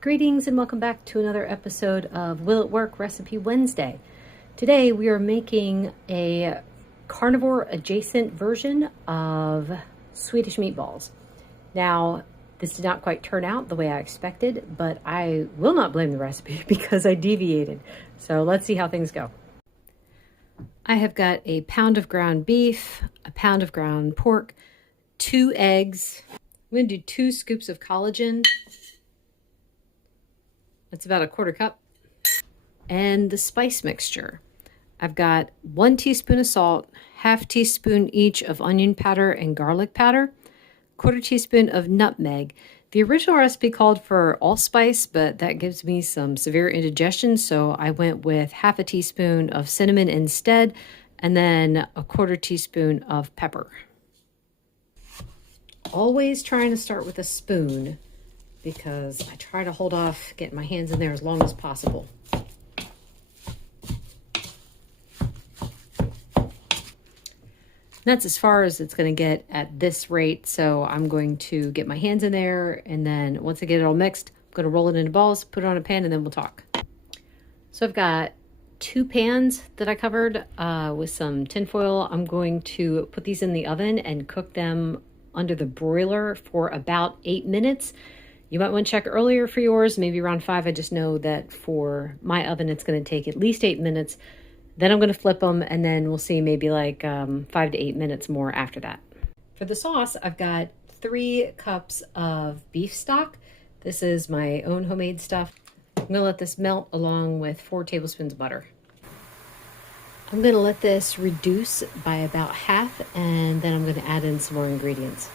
Greetings and welcome back to another episode of Will It Work Recipe Wednesday. Today we are making a carnivore adjacent version of Swedish meatballs. Now, this did not quite turn out the way I expected, but I will not blame the recipe because I deviated. So let's see how things go. I have got a pound of ground beef, a pound of ground pork, 2 eggs. I'm going to do 2 scoops of collagen. That's about a 1/4 cup. And the spice mixture. I've got 1 teaspoon of salt, 1/2 teaspoon each of onion powder and garlic powder, 1/4 teaspoon of nutmeg. The original recipe called for allspice, but that gives me some severe indigestion, so I went with 1/2 teaspoon of cinnamon instead, and then a 1/4 teaspoon of pepper. Always trying to start with a spoon, because I try to hold off getting my hands in there as long as possible. That's as far as it's going to get at this rate, so I'm going to get my hands in there, and then once I get it all mixed, I'm going to roll it into balls, put it on a pan, and then we'll talk. So I've got 2 pans that I covered with some tin foil. I'm going to put these in the oven and cook them under the broiler for about 8 minutes. You might want to check earlier for yours, maybe around 5. I just know that for my oven, it's going to take at least 8 minutes. Then I'm going to flip them, and then we'll see maybe like 5 to 8 minutes more after that. For the sauce, I've got 3 cups of beef stock. This is my own homemade stuff. I'm going to let this melt along with 4 tablespoons of butter. I'm going to let this reduce by about half, and then I'm going to add in some more ingredients.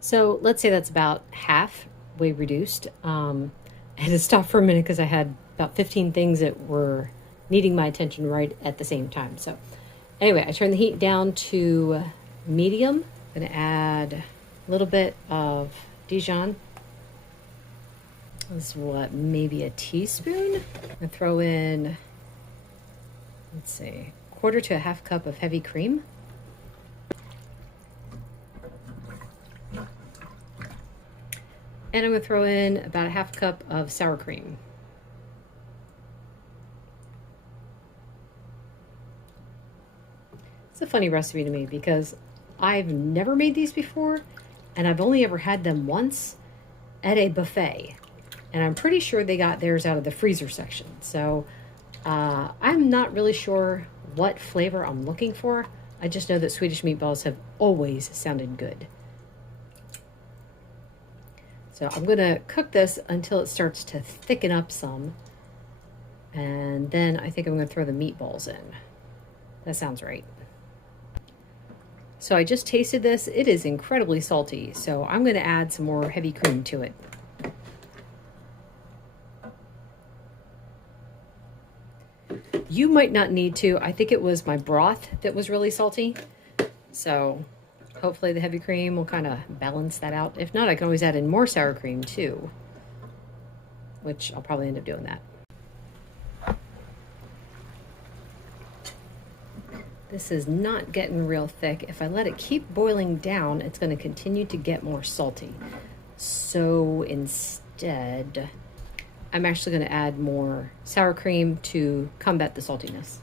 So let's say that's about halfway reduced. I had to stop for a minute because I had about 15 things that were needing my attention right at the same time. So anyway, I turned the heat down to medium. I'm going to add a little bit of Dijon. This is what, maybe a teaspoon? I'm going to throw in, let's see, 1/4 to 1/2 cup of heavy cream. And I'm going to throw in about a 1/2 cup of sour cream. It's a funny recipe to me because I've never made these before, and I've only ever had them once at a buffet. And I'm pretty sure they got theirs out of the freezer section. So I'm not really sure what flavor I'm looking for. I just know that Swedish meatballs have always sounded good. So I'm going to cook this until it starts to thicken up some. And then I think I'm going to throw the meatballs in. That sounds right. So I just tasted this. It is incredibly salty. So I'm going to add some more heavy cream to it. You might not need to. I think it was my broth that was really salty. So hopefully the heavy cream will kind of balance that out. If not, I can always add in more sour cream too, which I'll probably end up doing that. This is not getting real thick. If I let it keep boiling down, it's going to continue to get more salty. So instead, I'm actually going to add more sour cream to combat the saltiness.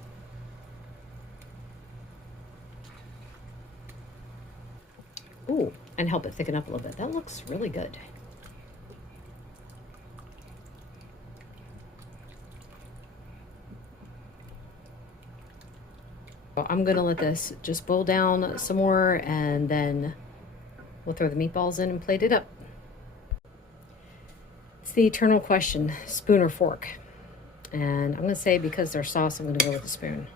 Ooh, and help it thicken up a little bit. That looks really good. Well, I'm going to let this just boil down some more, and then we'll throw the meatballs in and plate it up. It's the eternal question, spoon or fork? And I'm going to say because they're sauce, I'm going to go with a spoon.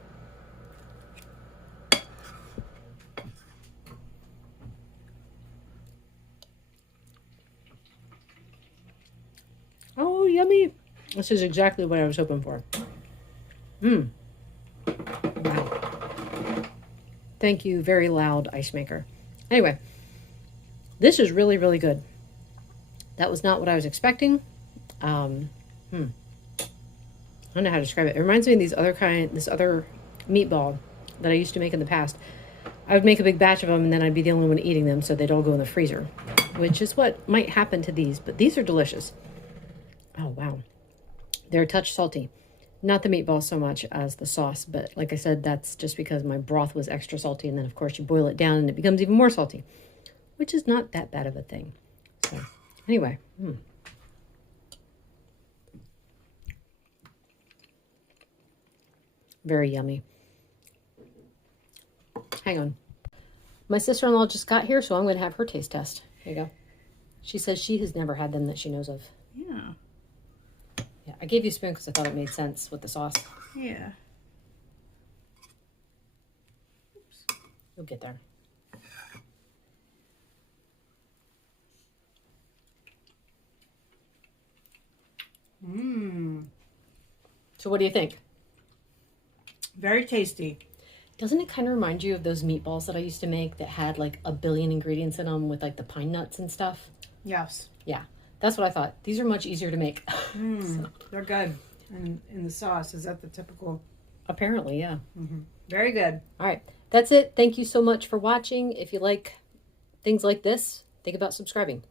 Oh, yummy. This is exactly what I was hoping for. Wow. Thank you, very loud ice maker. Anyway, this is really, really good. That was not what I was expecting. I don't know how to describe it. It reminds me of this other meatball that I used to make in the past. I would make a big batch of them, and then I'd be the only one eating them, so they'd all go in the freezer. which is what might happen to these, but these are delicious. Oh, wow. They're a touch salty. Not the meatballs so much as the sauce, but like I said, that's just because my broth was extra salty, and then of course you boil it down and it becomes even more salty, which is not that bad of a thing. So anyway, very yummy. Hang on. My sister-in-law just got here, so I'm going to have her taste test. Here you go. She says she has never had them that she knows of. Yeah. Yeah, I gave you a spoon because I thought it made sense with the sauce. Yeah. Oops. You'll get there. Mmm. So what do you think? Very tasty. Doesn't it kind of remind you of those meatballs that I used to make that had like a billion ingredients in them with like the pine nuts and stuff? Yes. Yeah, that's what I thought. These are much easier to make. So. They're good. And in the sauce, is that the typical? Apparently, yeah. Very good. All right, that's it. Thank you so much for watching. If you like things like this, think about subscribing.